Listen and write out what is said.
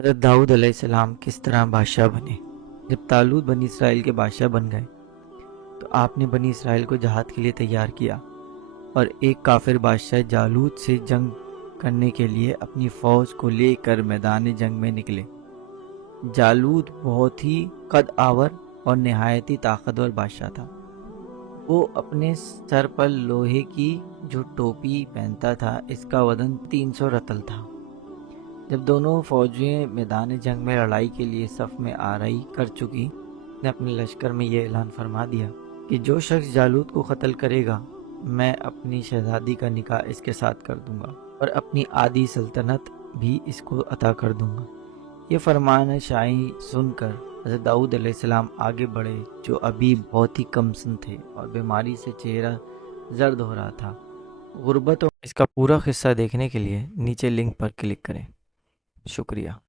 حضرت داؤد علیہ السلام کس طرح بادشاہ بنے۔ جب طالوت بنی اسرائیل کے بادشاہ بن گئے تو آپ نے بنی اسرائیل کو جہاد کے لیے تیار کیا اور ایک کافر بادشاہ جالوت سے جنگ کرنے کے لیے اپنی فوج کو لے کر میدان جنگ میں نکلے۔ جالوت بہت ہی قد آور اور نہایت ہی طاقتور بادشاہ تھا۔ وہ اپنے سر پر لوہے کی جو ٹوپی پہنتا تھا، اس کا وزن 300 رطل تھا۔ جب دونوں فوجیں میدان جنگ میں لڑائی کے لیے صف میں آرائی کر چکی، نے اپنے لشکر میں یہ اعلان فرما دیا کہ جو شخص جالوت کو قتل کرے گا، میں اپنی شہزادی کا نکاح اس کے ساتھ کر دوں گا اور اپنی آدھی سلطنت بھی اس کو عطا کر دوں گا۔ یہ فرمان شاہی سن کر حضرت داؤد علیہ السلام آگے بڑھے، جو ابھی بہت ہی کم سن تھے اور بیماری سے چہرہ زرد ہو رہا تھا۔ غربت اور اس کا پورا قصہ دیکھنے کے لیے نیچے لنک پر کلک کریں۔ شکریہ۔